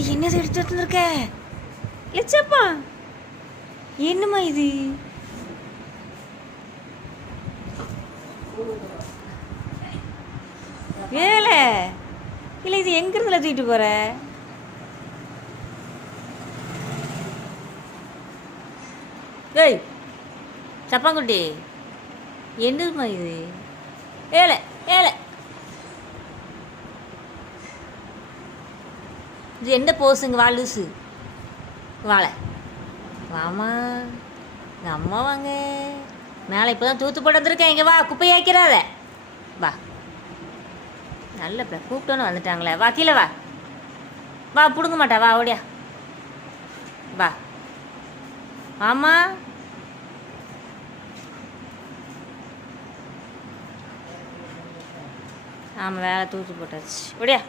இது என்னது எடுத்து வந்துருக்க லட்சப்பா? என்னம்மா இது? வேலை இல்லை, இது எங்கிருந்துல தூக்கிட்டு போற? ஏய் சப்பாங்குட்டி, என்னதுமா இது? ஏழை ஏழை, இது என்ன போஸுங்க? வா லூசு, வாழை வாமா, எங்கள் அம்மா வாங்க மேலே. இப்போ தான் தூத்து போட்டு வந்திருக்கேன். இங்கே வா, குப்பையை ஆக்கிறாத. வா, நல்ல பிள்ளை, கூப்பிட்டோன்னு வந்துட்டாங்களே. வா கீழே வா, வா பிடுங்க மாட்டா, வா ஓடியா வா. ஆமாம், ஆமாம் வேலை தூத்து போட்டாச்சு, ஓடியா.